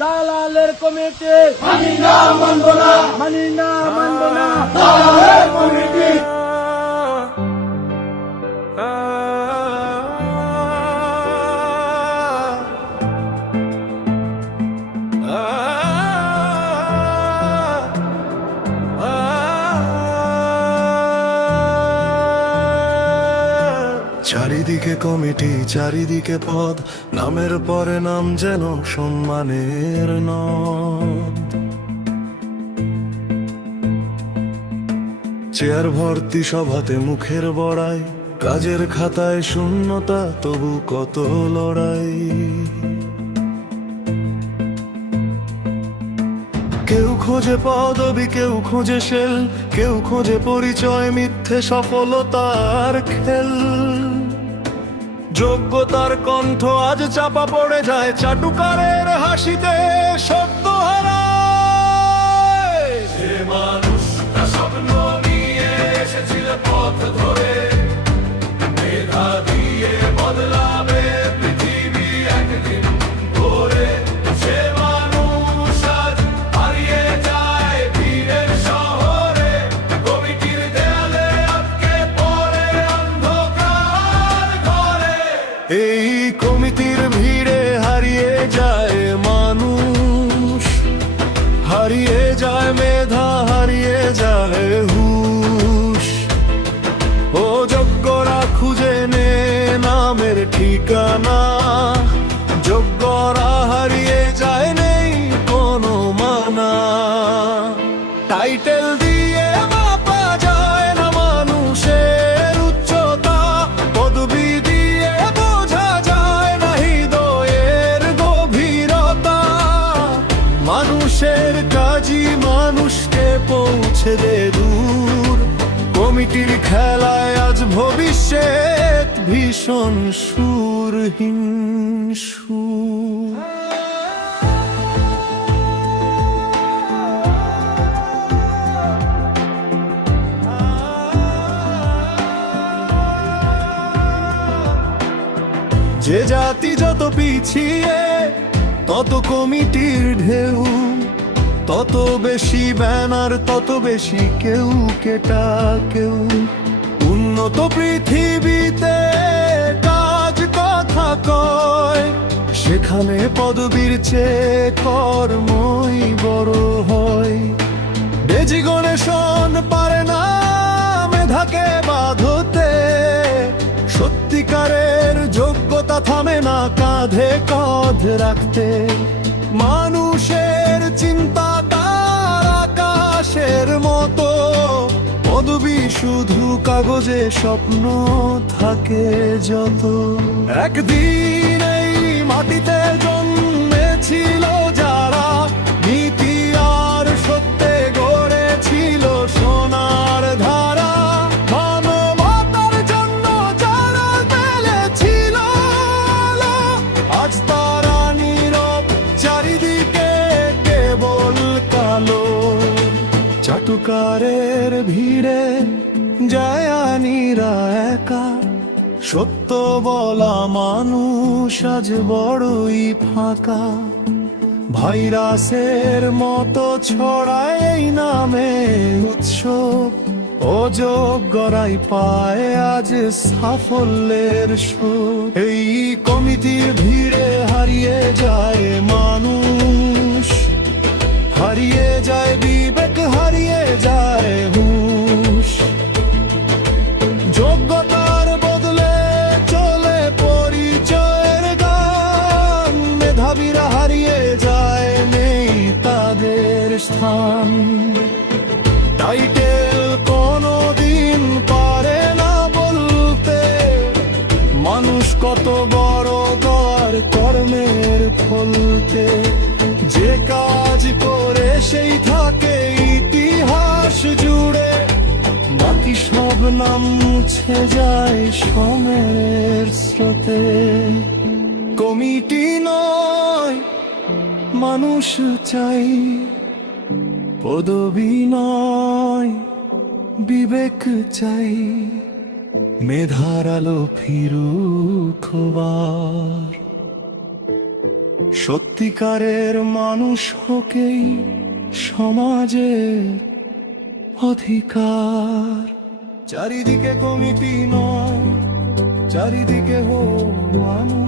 দালালের কমিটি মানি না মানব না, মানি না মানব না। দালালের কমিটি চারিদিকে কমিটি, চারিদিকে পদ, নামের পরে নাম যেন সম্মানের নদ। চেয়ার ভর্তি সভাতে মুখের বড়াই, কাজের খাতায় শূন্যতা, তবু কত লড়াই। কেউ খোঁজে পদবি, কেউ খোঁজে শেল, কেউ খোঁজে পরিচয়, মিথ্যে সফলতার খেল। যোগ্যতার কণ্ঠ আজ চাপা পড়ে যায়, চাটুকারের হাসিতে শব্দ হারায়। সে মানুষটা স্বপ্ন নিয়ে এসেছিল পথ ধরে, মেধা দিয়ে বদলাবে পৃথিবী একদিন ভোরে। সে মানুষ আজ হারিয়ে যায় ভিড়ের শহরে, কমিটির দেয়ালে আটকে পড়ে অন্ধকার ঘরে। এই কমিটির ভিড়ে হারিয়ে যায় মানুষ, হারিয়ে যায় মেধা, হারিয়ে যায় হুশ। ও যোগ্যরা খুঁজে নে নামের ঠিকানা, যোগ্যরা হারিয়ে যায় নেই কোনো মানা। টাইটেল দিয়ে মাপা যায় না মানুষের উচ্চতা, পদবি দিয়ে বোঝা যায় না হৃদয়ের গভীরতা। মানুষের কাজই মানুষকে পৌঁছে দে দূর, কমিটির খেলায় আজ ভবিষ্যৎ ভীষণ সুরহীন সুর। যে জাতি যত পিছিয়ে, তত কমিটির ঢেউ, তত বেশি ব্যানার, তত বেশি কেউ কেটা কেউ। উন্নত পৃথিবীতে কাজ কথা কয়, সেখানে পদবীর চেয়ে কর্মই বড় হয়। ডেজিগনেশন পারে না মেধাকে বাঁধতে, সত্যিকারের যোগ্যতা থামে না কাঁধে কাঁধ রাখতে। মানুষের চিন্তা তার আকাশের মতো, পদবি শুধু কাগজে, স্বপ্ন থাকে যত। একদিন এই মাটিতে জন্মেছিল যারা, নীতি আর সত্যে গড়েছিল সোনার ধারা। মানবতার জন্য যারা ফেলেছিল আলো, আজ তারা নীরব, চারিদিকে কেবল কালো। চাটুকারের ভিড়ে যায় আনিরা একা, সত্য বলা মানুষ আজ বড়ই ফাঁকা। ভাইরাসের মতো ছড়ায় এই নামে উৎসব, অযোগ্যরাই পায় আজ সাফল্যের সুখ। এই কমিটির ভিড়ে হারিয়ে যায় মানুষ, হারিয়ে যায় বিবেক, হারিয়ে যায় হুশ। যোগ্যতার বদলে চলে পরিচয়ের গান, মেধাবীরা হারিয়ে যায় নেই তাদের স্থান। টাইটেল কোনোদিন পারে না বলতে মানুষ কত বড় দর কর্মের ফলতে। যে কাজ করে সেই থাকে ইতিহাস জুড়ে, বাকি সব নাম মুছে যায় সময়ের স্রোতে। কমিটি নয় মানুষ চাই, পদবি নয় বিবেক চাই। মেধার আলো ফিরুক বার, সত্যিকারের মানুষ হকেই সমাজের অধিকার। চারিদিকে কমিটি নয়, চারিদিকে হোক মানুষ।